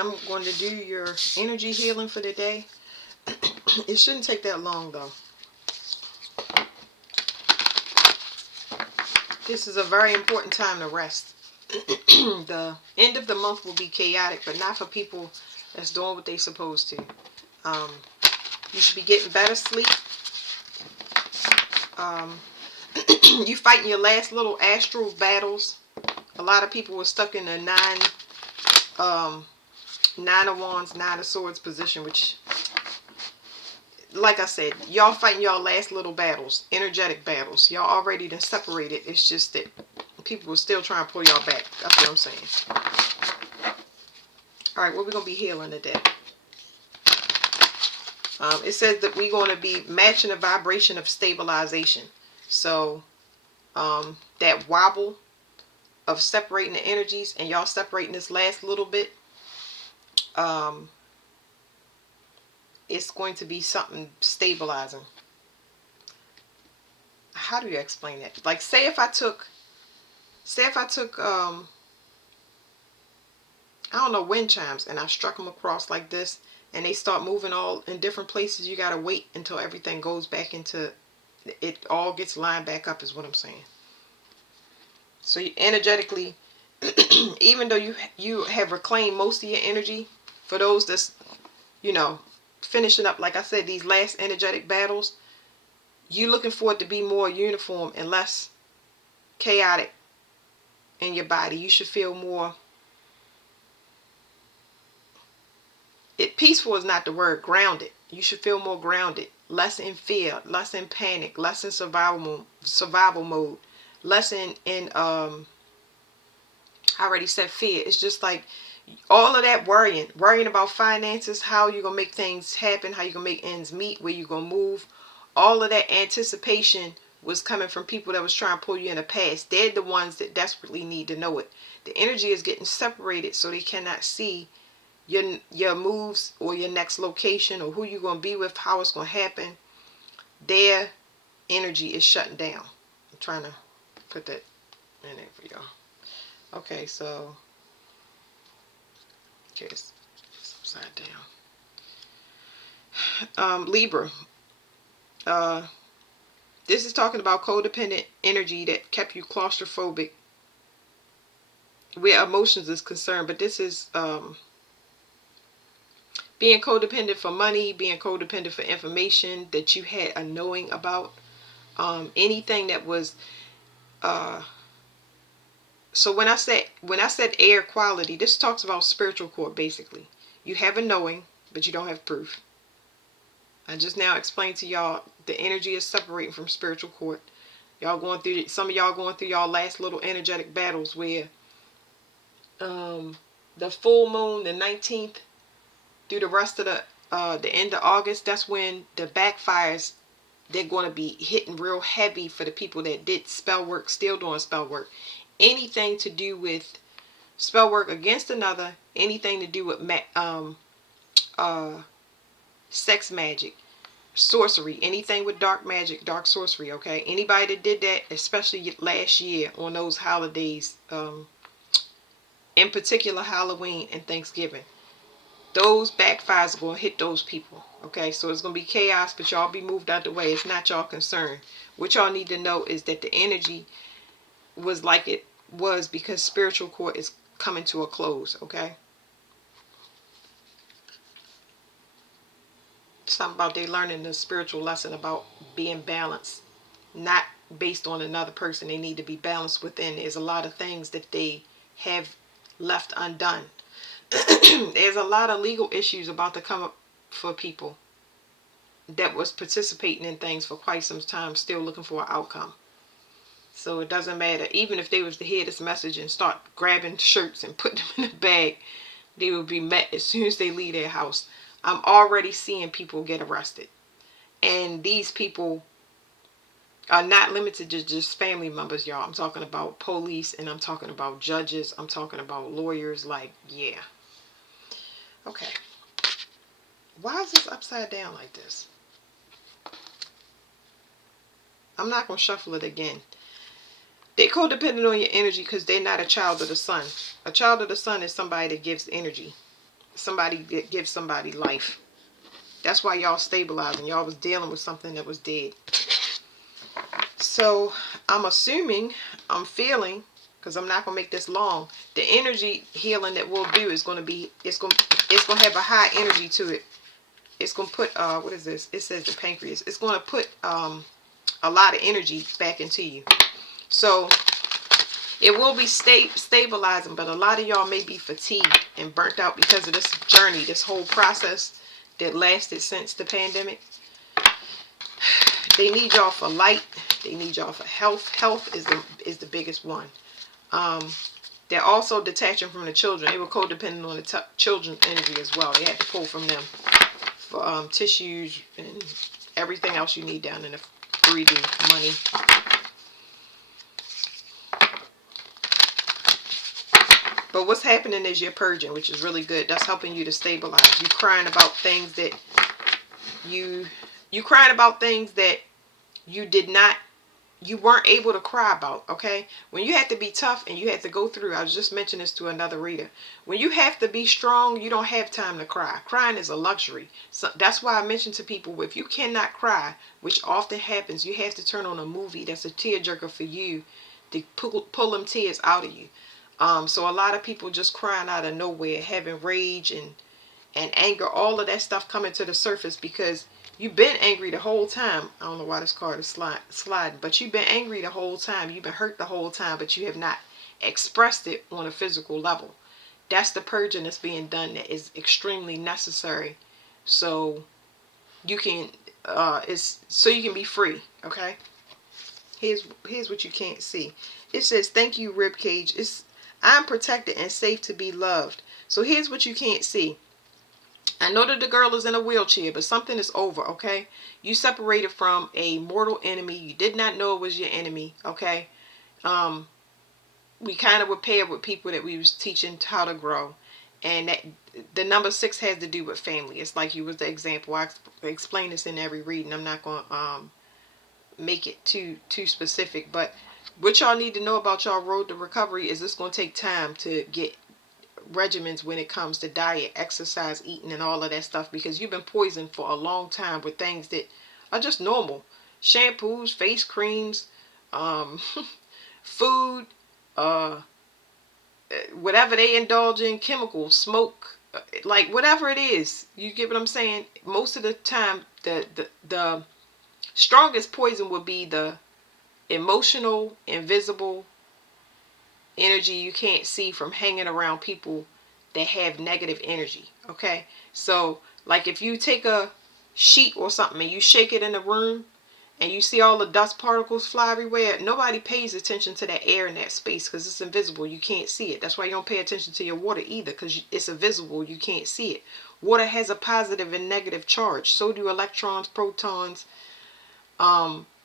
I'm going to do your energy healing for the day. It shouldn't take that long though. This is a very important time to rest. The end of the month will be chaotic, but not for people that's doing what they're supposed to. You should be getting better sleep. You fighting your last little astral battles. A lot of people were stuck in the nine of wands, nine of swords position, which, like I said, y'all fighting y'all last little battles, energetic battles. Y'all already done separated. It's just that people will still try and pull y'all back. That's what I'm saying. All right, what we're going to be healing today. It says that we're going to be matching a vibration of stabilization. So that wobble of separating the energies, and y'all separating this last little bit, it's going to be something stabilizing. How do you explain that? Like, say if I took I don't know, wind chimes, and I struck them across like this, and they start moving all in different places. You gotta wait until everything goes back into it, all gets lined back up, is what I'm saying. So you energetically, even though you have reclaimed most of your energy, for those that's, you know, finishing up, like I said, these last energetic battles, you looking for it to be more uniform and less chaotic in your body. You should feel more, peaceful is not the word, grounded. You should feel more grounded, less in fear, less in panic, less in survival mode, less in I already said fear. It's just like all of that worrying about finances, how you're gonna make things happen, how you're gonna make ends meet, where you're gonna move. All of that anticipation was coming from people that was trying to pull you in the past. They're the ones that desperately need to know it. The energy is getting separated, so they cannot see your moves or your next location or who you're going to be with, how it's going to happen. Their energy is shutting down. I'm trying to put that in there for y'all. Okay, so it's upside down. Libra. This is talking about codependent energy that kept you claustrophobic where emotions is concerned, but this is being codependent for money, being codependent for information that you had a knowing about. Anything that was so when I said air quality, this talks about spiritual core basically. You have a knowing, but you don't have proof. I just now explained to y'all the energy is separating from spiritual core. Y'all going through, some of y'all going through y'all last little energetic battles where the full moon, the 19th, through the rest of the end of August, that's when the backfires, they're going to be hitting real heavy for the people that did spell work, still doing spell work. Anything to do with spell work against another, anything to do with sex magic, sorcery, anything with dark magic, dark sorcery, okay? Anybody that did that, especially last year on those holidays, in particular Halloween and Thanksgiving, those backfires are going to hit those people, okay? So it's going to be chaos, but y'all be moved out the way. It's not y'all concern. What y'all need to know is that the energy was like it was because spiritual core is coming to a close, okay? Something about they learning the spiritual lesson about being balanced, not based on another person. They need to be balanced within. There's a lot of things that they have left undone. There's a lot of legal issues about to come up for people that was participating in things for quite some time, still looking for an outcome. So it doesn't matter. Even if they was to hear this message and start grabbing shirts and putting them in a bag, they will be met as soon as they leave their house. I'm already seeing people get arrested. And these people are not limited to just family members, y'all. I'm talking about police, and I'm talking about judges. I'm talking about lawyers. Like, yeah. Okay. Why is this upside down like this? I'm not going to shuffle it again. They're codependent on your energy because they're not a child of the sun. A child of the sun is somebody that gives energy. somebody that gives somebody life. That's why y'all stabilizing. Y'all was dealing with something that was dead. So I'm assuming, I'm feeling, because I'm not gonna make this long, the energy healing that we'll do is gonna be, it's gonna have a high energy to it. It's gonna put what is this? It says the pancreas. It's gonna put a lot of energy back into you. So it will be stabilizing, but a lot of y'all may be fatigued and burnt out because of this journey, this whole process that lasted since the pandemic. They need y'all for light. They need y'all for health. Health is the biggest one. They're also detaching from the children. They were codependent on the children's energy as well. They had to pull from them for tissues and everything else you need down in the 3D money. But what's happening is you're purging, which is really good. That's helping you to stabilize. You're crying about things that you crying about things that you weren't able to cry about, okay? When you had to be tough and you had to go through, I was just mentioning this to another reader. When you have to be strong, you don't have time to cry. Crying is a luxury. So that's why I mentioned to people, if you cannot cry, which often happens, you have to turn on a movie that's a tearjerker for you to pull them tears out of you. So a lot of people just crying out of nowhere, having rage and anger, all of that stuff coming to the surface because you've been angry the whole time. I don't know why this card is sliding, but you've been angry the whole time. You've been hurt the whole time, but you have not expressed it on a physical level. That's the purging that's being done that is extremely necessary. So you can, so you can be free. Okay. Here's what you can't see. It says, "Thank you, ribcage. I'm protected and safe to be loved." So here's what you can't see. I know that the girl is in a wheelchair, but something is over, okay? You separated from a mortal enemy. You did not know it was your enemy, okay? We kind of were paired with people that we was teaching how to grow. And that the number 6 has to do with family. It's like you was the example. I explain this in every reading. I'm not going to make it too specific. But what y'all need to know about y'all road to recovery is it's going to take time to get regimens when it comes to diet, exercise, eating, and all of that stuff, because you've been poisoned for a long time with things that are just normal. Shampoos, face creams, food, whatever they indulge in, chemicals, smoke, like whatever it is. You get what I'm saying? Most of the time, the strongest poison would be the emotional, invisible energy you can't see from hanging around people that have negative energy. Okay, so like if you take a sheet or something and you shake it in a room and you see all the dust particles fly everywhere, nobody pays attention to that air in that space because it's invisible. You can't see it. That's why you don't pay attention to your water either, because it's invisible. You can't see it. Water has a positive and negative charge. So do electrons, protons.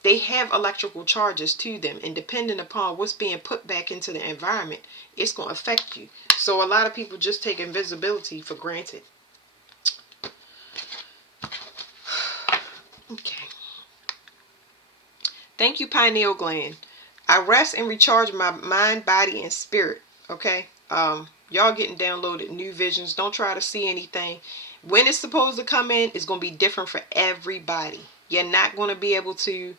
They have electrical charges to them, and depending upon what's being put back into the environment, it's going to affect you. So a lot of people just take invisibility for granted. Okay. Thank you, pineal gland. I rest and recharge my mind, body, and spirit. Okay. Y'all getting downloaded new visions. Don't try to see anything. When it's supposed to come in, it's going to be different for everybody. You're not going to be able to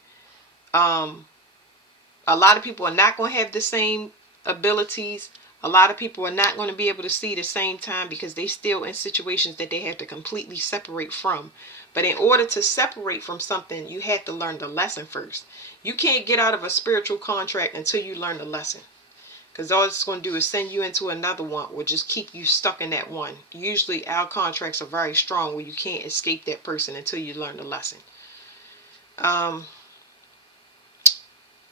a lot of people are not going to have the same abilities. A lot of people are not going to be able to see the same time because they still in situations that they have to completely separate from. But in order to separate from something, you have to learn the lesson first. You can't get out of a spiritual contract until you learn the lesson. Because all it's going to do is send you into another one or just keep you stuck in that one. Usually our contracts are very strong where you can't escape that person until you learn the lesson.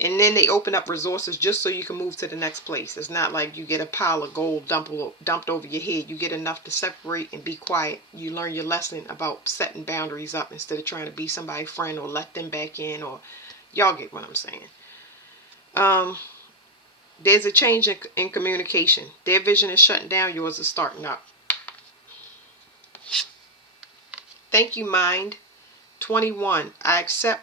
And then they open up resources just so you can move to the next place. It's not like you get a pile of gold dumped over your head. You get enough to separate and be quiet. You learn your lesson about setting boundaries up instead of trying to be somebody's friend or let them back in. Or y'all get what I'm saying. There's a change in communication. Their vision is shutting down. Yours is starting up. Thank you, mind. 21. I accept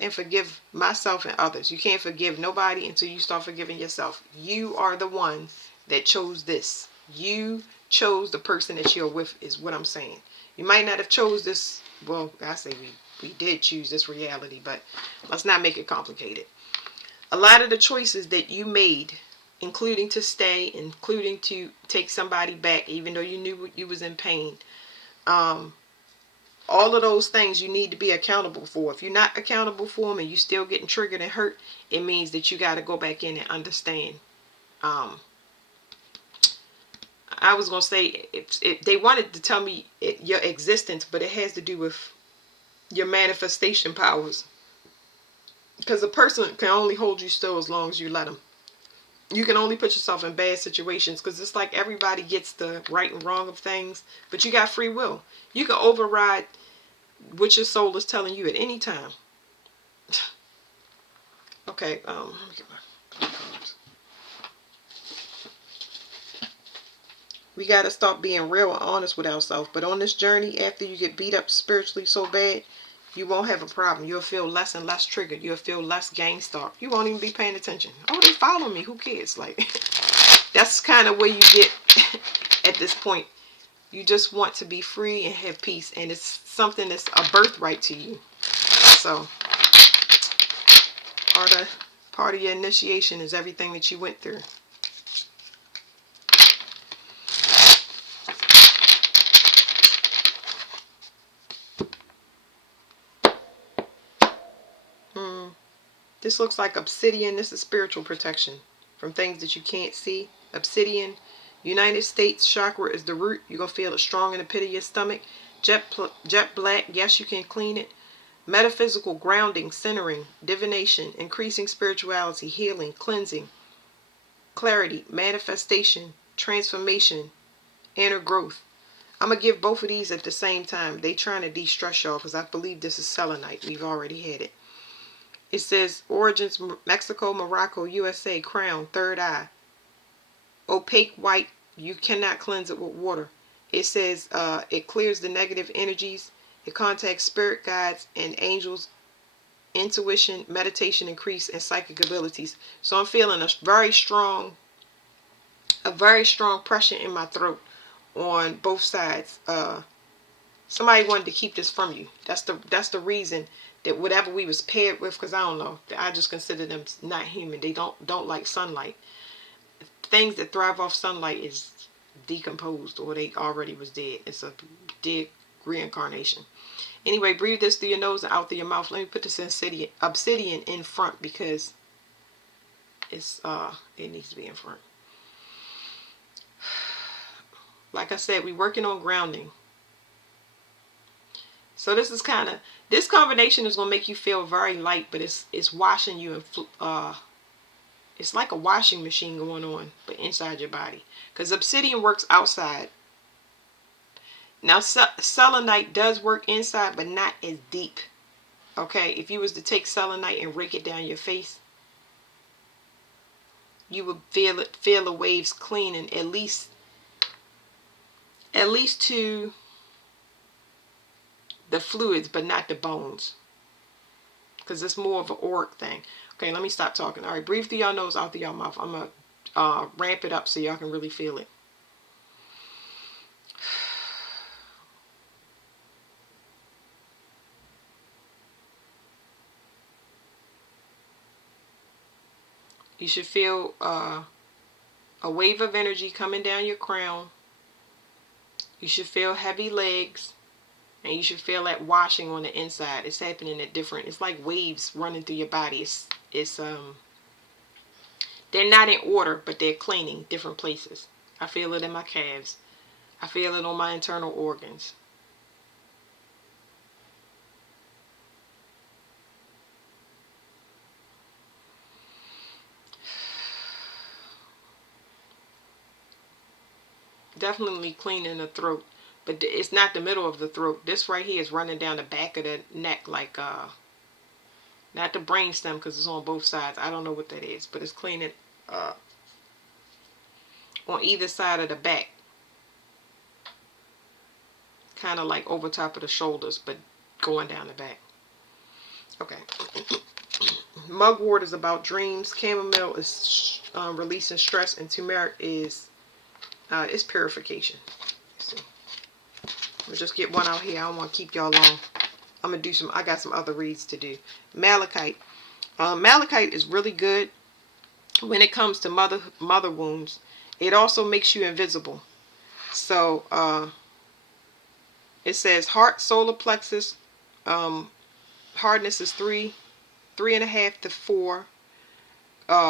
and forgive myself and others. You can't forgive nobody until you start forgiving yourself. You are the one that chose this. You chose the person that you're with, is what I'm saying. You might not have chose this. Well, I say we did choose this reality, but let's not make it complicated. A lot of the choices that you made, including to stay, including to take somebody back, even though you knew you was in pain, all of those things you need to be accountable for. If you're not accountable for them and you still getting triggered and hurt, it means that you got to go back in and understand. I was going to say, if they wanted to tell me your existence, but it has to do with your manifestation powers. Because a person can only hold you still as long as you let them. You can only put yourself in bad situations, because it's like everybody gets the right and wrong of things, but you got free will. You can override what your soul is telling you at any time. Okay, let me get my cards. We got to stop being real and honest with ourselves. But on this journey, after you get beat up spiritually so bad, you won't have a problem. You'll feel less and less triggered. You'll feel less gang stalked. You won't even be paying attention. Oh, they follow me. Who cares? Like, that's kind of where you get at this point. You just want to be free and have peace. And it's something that's a birthright to you. So, part of your initiation is everything that you went through. This looks like obsidian. This is spiritual protection from things that you can't see. Obsidian. United States chakra is the root. You're going to feel it strong in the pit of your stomach. Jet black. Yes, you can clean it. Metaphysical grounding, centering, divination, increasing spirituality, healing, cleansing, clarity, manifestation, transformation, inner growth. I'm going to give both of these at the same time. They trying to de-stress y'all, because I believe this is selenite. We've already had it. It says origins Mexico, Morocco, USA, crown, third eye. Opaque white, you cannot cleanse it with water. It says it clears the negative energies. It contacts spirit guides and angels, intuition, meditation, increase, and psychic abilities. So I'm feeling a very strong pressure in my throat on both sides. Somebody wanted to keep this from you. That's the reason that whatever we was paired with, because I don't know, I just consider them not human. They don't like sunlight. Things that thrive off sunlight is decomposed, or they already was dead. It's a dead reincarnation. Anyway, breathe this through your nose and out through your mouth. Let me put this obsidian in front, because it needs to be in front. Like I said, we're working on grounding. So this combination is going to make you feel very light, but it's washing you, and it's like a washing machine going on, but inside your body. Because obsidian works outside. Now, selenite does work inside, but not as deep. Okay, if you was to take selenite and rake it down your face, you would feel the waves cleaning at least to the fluids, but not the bones, because it's more of an auric thing. Okay, let me stop talking. All right, breathe through your nose, out through your mouth. I'm going to ramp it up so y'all can really feel it. You should feel a wave of energy coming down your crown. You should feel heavy legs. And you should feel that washing on the inside. It's happening at different, it's like waves running through your body. They're not in order, but they're cleaning different places. I feel it in my calves. I feel it on my internal organs. Definitely cleaning the throat. But it's not the middle of the throat. This right here is running down the back of the neck, like, not the brainstem, because it's on both sides. I don't know what that is, but it's cleaning on either side of the back. Kind of like over top of the shoulders, but going down the back. Okay. Mugwort is about dreams. Chamomile is releasing stress, and turmeric is It's purification. Let's see. I'm gonna just get one out here. I don't want to keep y'all long. I'm gonna do some. I got some other reads to do. Malachite. Malachite is really good when it comes to mother wounds. It also makes you invisible. So it says heart, solar plexus. Hardness is 3.5 to 4.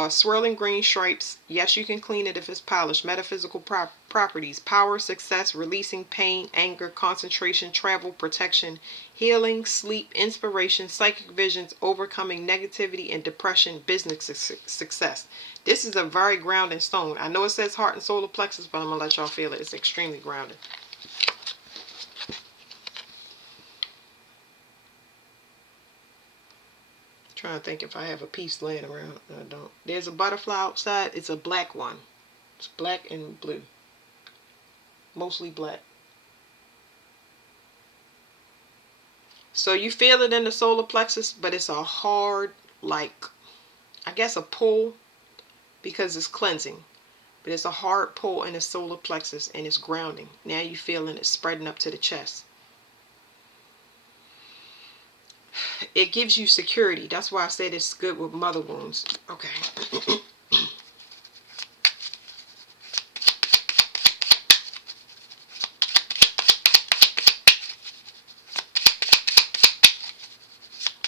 Swirling green stripes. Yes, you can clean it if it's polished. Metaphysical properties. Power, success, releasing pain, anger, concentration, travel, protection, healing, sleep, inspiration, psychic visions, overcoming negativity and depression, business success. This is a very grounding stone. I know it says heart and solar plexus, but I'm going to let y'all feel it. It's extremely grounding. Trying to think if I have a piece laying around. I don't. There's a butterfly outside. It's a black one. It's black and blue. Mostly black. So you feel it in the solar plexus, but it's a hard, like, I guess a pull because it's cleansing. But it's a hard pull in the solar plexus and it's grounding. Now you're feeling it spreading up to the chest. It gives you security. That's why I said it's good with mother wounds. Okay.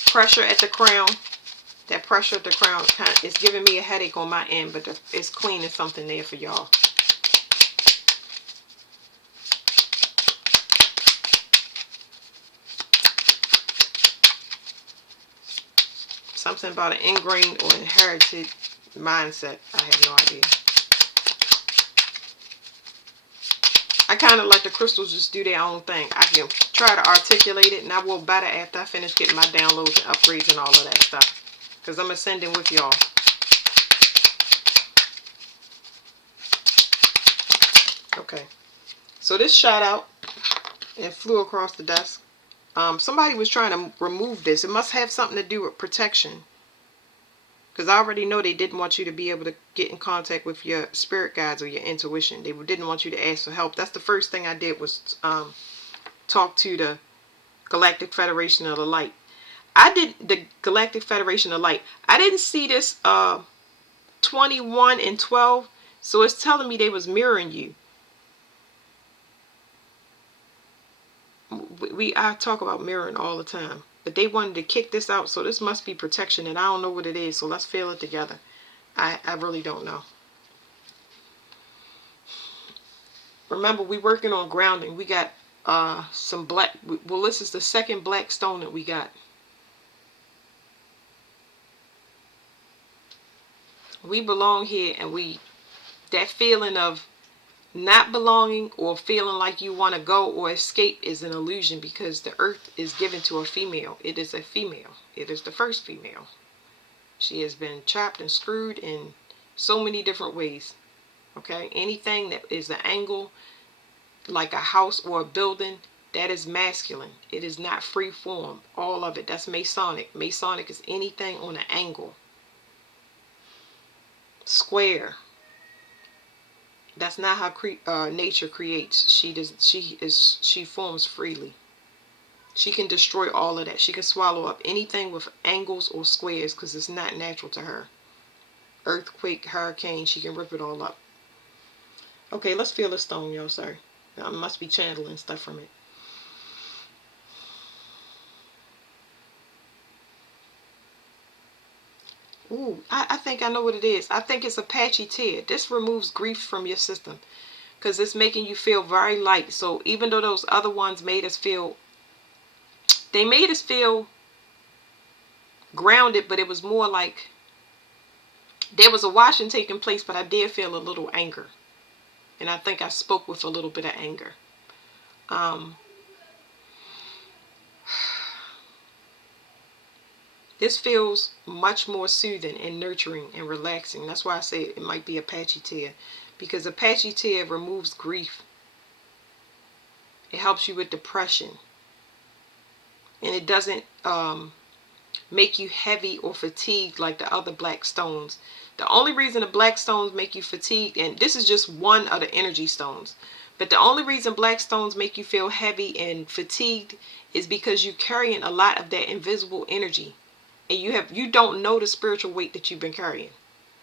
Pressure at the crown. That pressure at the crown is giving me a headache on my end, but it's cleaning something there for y'all. Something about an ingrained or inherited mindset. I have no idea. I kind of let the crystals just do their own thing. I can try to articulate it, and I will better after I finish getting my downloads and upgrades and all of that stuff. Because I'm ascending with y'all. Okay. So this shot out and flew across the desk. Somebody was trying to remove this. It must have something to do with protection. Because I already know they didn't want you to be able to get in contact with your spirit guides or your intuition. They didn't want you to ask for help. That's the first thing I did was talk to the Galactic Federation of the Light. I did the Galactic Federation of Light. I didn't see this 21 and 12. So it's telling me they was mirroring you. I talk about mirroring all the time. But they wanted to kick this out, so this must be protection, and I don't know what it is, so let's feel it together. I really don't know. Remember, we're working on grounding. We got some black, well, this is the second black stone that we got. We belong here, and that feeling of not belonging or feeling like you want to go or escape is an illusion, because the earth is given to a female. It is a female. It is the first female. She has been chopped and screwed in so many different ways. Okay, anything that is an angle, like a house or a building, that is masculine. It is not free form. All of it. That's Masonic. Masonic is anything on an angle. Square. That's not how nature creates. She forms freely. She can destroy all of that. She can swallow up anything with angles or squares because it's not natural to her. Earthquake, hurricane, she can rip it all up. Okay, let's feel the stone, y'all. Sorry. I must be channeling stuff from it. Ooh, I think I know what it is. I think it's Apache tear. This removes grief from your system because it's making you feel very light. So even though those other ones made us feel, they made us feel grounded, but it was more like there was a washing taking place, but I did feel a little anger. And I think I spoke with a little bit of anger. This feels much more soothing and nurturing and relaxing. That's why I say it might be Apache tear, because Apache tear removes grief. It helps you with depression. And it doesn't make you heavy or fatigued like the other black stones. The only reason the black stones make you fatigued, and this is just one of the energy stones, but the only reason black stones make you feel heavy and fatigued is because you're carrying a lot of that invisible energy, and you don't know the spiritual weight that you've been carrying.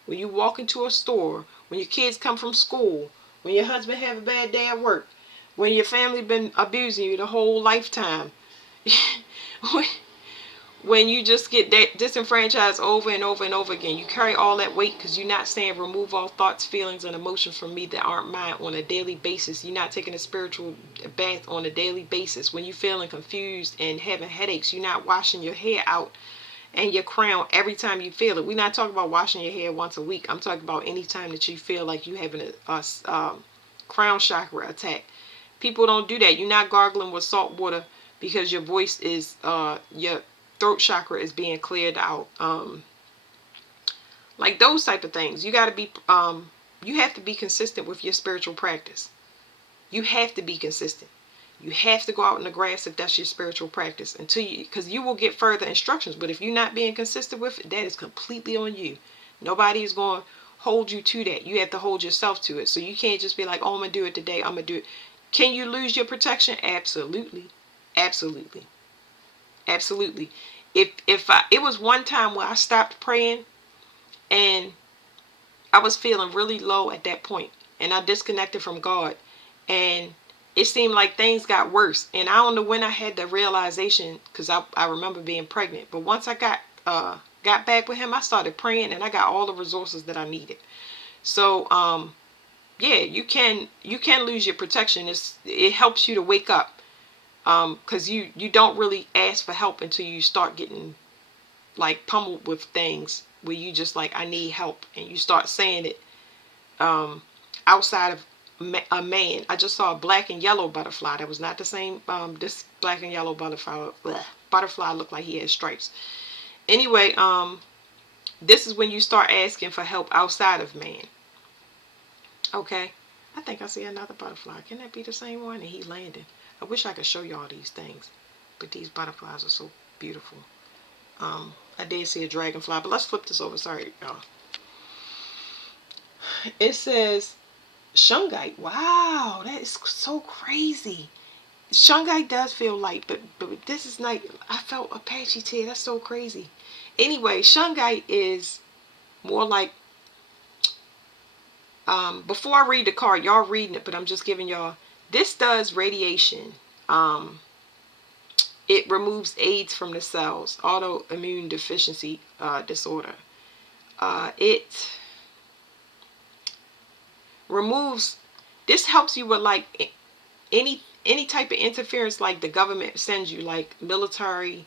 When you walk into a store, when your kids come from school, when your husband have a bad day at work, when your family been abusing you the whole lifetime, when you just get disenfranchised over and over and over again, you carry all that weight because you're not saying remove all thoughts, feelings, and emotions from me that aren't mine on a daily basis. You're not taking a spiritual bath on a daily basis. When you're feeling confused and having headaches, you're not washing your hair out and your crown every time you feel it. We're not talking about washing your hair once a week. I'm talking about any time that you feel like you having a crown chakra attack. People don't do that. You're not gargling with salt water because your voice is your throat chakra is being cleared out. Like those type of things. You got to be you have to be consistent with your spiritual practice. You have to be consistent. You have to go out in the grass if that's your spiritual practice until you, because you will get further instructions. But if you're not being consistent with it, that is completely on you. Nobody is going to hold you to that. You have to hold yourself to it. So you can't just be like, oh, I'm going to do it today. I'm going to do it. Can you lose your protection? Absolutely. Absolutely. Absolutely. It was one time where I stopped praying and I was feeling really low at that point and I disconnected from God and it seemed like things got worse. And I don't know when I had the realization, because I remember being pregnant. But once I got back with him, I started praying and I got all the resources that I needed. So yeah, you can lose your protection. It helps you to wake up. Because you don't really ask for help until you start getting like pummeled with things where you just like, I need help, and you start saying it outside of a man. I just saw a black and yellow butterfly. That was not the same. This black and yellow butterfly looked like he had stripes. Anyway, this is when you start asking for help outside of man. Okay, I think I see another butterfly. Can that be the same one? And he landed. I wish I could show y'all these things, but these butterflies are so beautiful. I did see a dragonfly, but let's flip this over. Sorry, y'all. It says shungite. Wow, that is so crazy. Shungite does feel light, but this is night. I felt Apache tear. That's so crazy. Anyway, shungite is more like, before I read the card, y'all reading it, but I'm just giving y'all, this does radiation. It removes AIDS from the cells, autoimmune deficiency disorder. It removes, this helps you with like any type of interference like the government sends you, like military,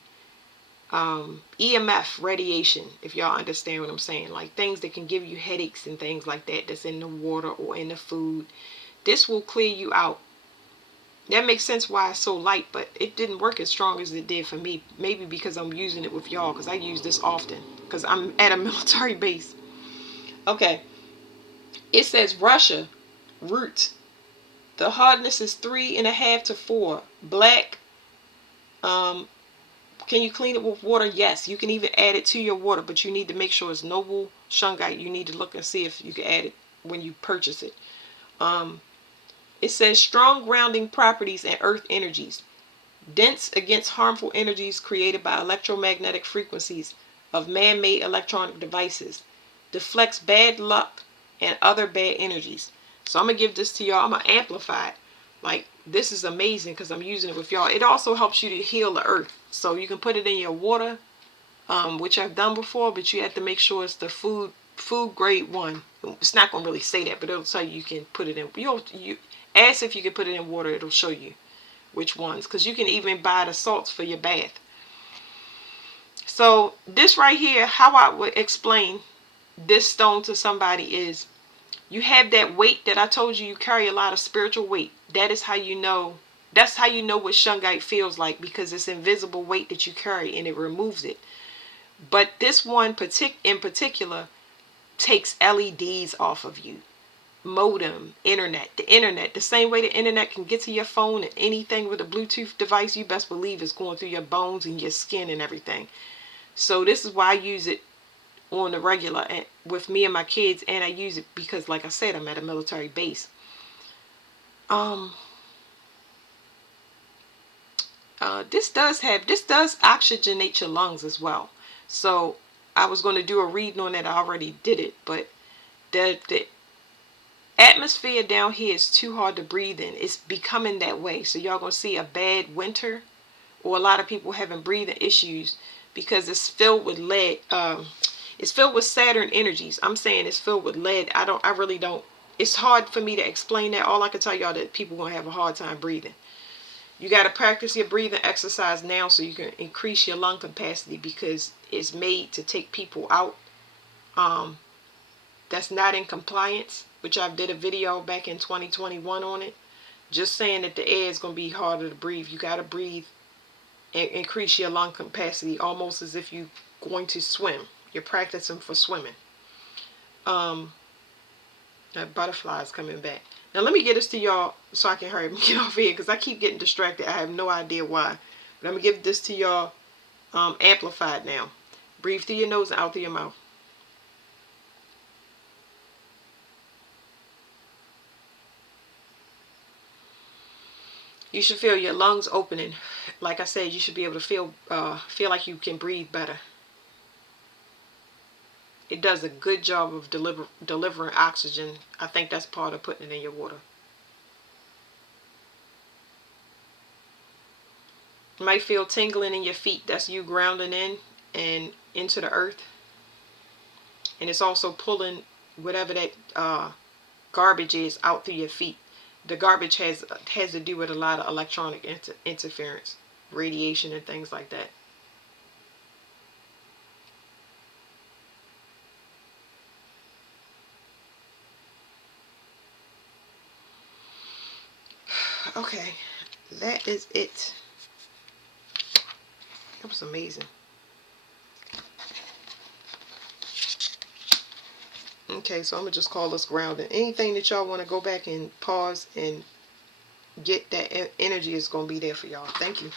EMF radiation, if y'all understand what I'm saying, like things that can give you headaches and things like that that's in the water or in the food. This will clear you out. That makes sense why it's so light, but it didn't work as strong as it did for me. Maybe because I'm using it with y'all, because I use this often because I'm at a military base. Okay, it says Russia root. The hardness is 3.5 to 4. Black. Can you clean it with water? Yes, you can even add it to your water, but you need to make sure it's noble shungite. You need to look and see if you can add it when you purchase it. It says strong grounding properties and earth energies. Dense against harmful energies created by electromagnetic frequencies of man-made electronic devices. Deflects bad luck and other bad energies. So I'm going to give this to y'all. I'm going to amplify it. Like, this is amazing because I'm using it with y'all. It also helps you to heal the earth. So you can put it in your water, which I've done before, but you have to make sure it's the food grade one. It's not going to really say that, but it'll tell you can put it in. You ask if you can put it in water. It'll show you which ones, because you can even buy the salts for your bath. So this right here, how I would explain this stone to somebody is, you have that weight that I told you carry a lot of spiritual weight. That is how you know. That's how you know what shungite feels like, because it's invisible weight that you carry and it removes it. But this one in particular takes LEDs off of you. Modem, the internet, the same way the internet can get to your phone, and anything with a Bluetooth device, you best believe it's going through your bones and your skin and everything. So this is why I use it on the regular and with me and my kids, and I use it because, like I said, I'm at a military base. This does oxygenate your lungs as well. So I was going to do a reading on that. I already did it, but the atmosphere down here is too hard to breathe in. It's becoming that way. So y'all gonna see a bad winter, or a lot of people having breathing issues because it's filled with lead. It's filled with Saturn energies. I'm saying it's filled with lead. I really don't. It's hard for me to explain that. All I can tell y'all that people gonna have a hard time breathing. You got to practice your breathing exercise now so you can increase your lung capacity, because it's made to take people out that's not in compliance, which I did a video back in 2021 on it. Just saying that the air is going to be harder to breathe. You got to breathe and increase your lung capacity, almost as if you're going to swim. You're practicing for swimming. That butterfly is coming back. Now let me get this to y'all so I can hurry up and get off here, because I keep getting distracted. I have no idea why. But I'm going to give this to y'all amplified now. Breathe through your nose and out through your mouth. You should feel your lungs opening. Like I said, you should be able to feel like you can breathe better. It does a good job of delivering oxygen. I think that's part of putting it in your water. You might feel tingling in your feet. That's you grounding in and into the earth. And it's also pulling whatever that garbage is out through your feet. The garbage has to do with a lot of electronic interference, radiation, and things like that. Okay, that is it. That was amazing. Okay, so I'm going to just call this grounding. Anything that y'all want to go back and pause and get that energy is going to be there for y'all. Thank you.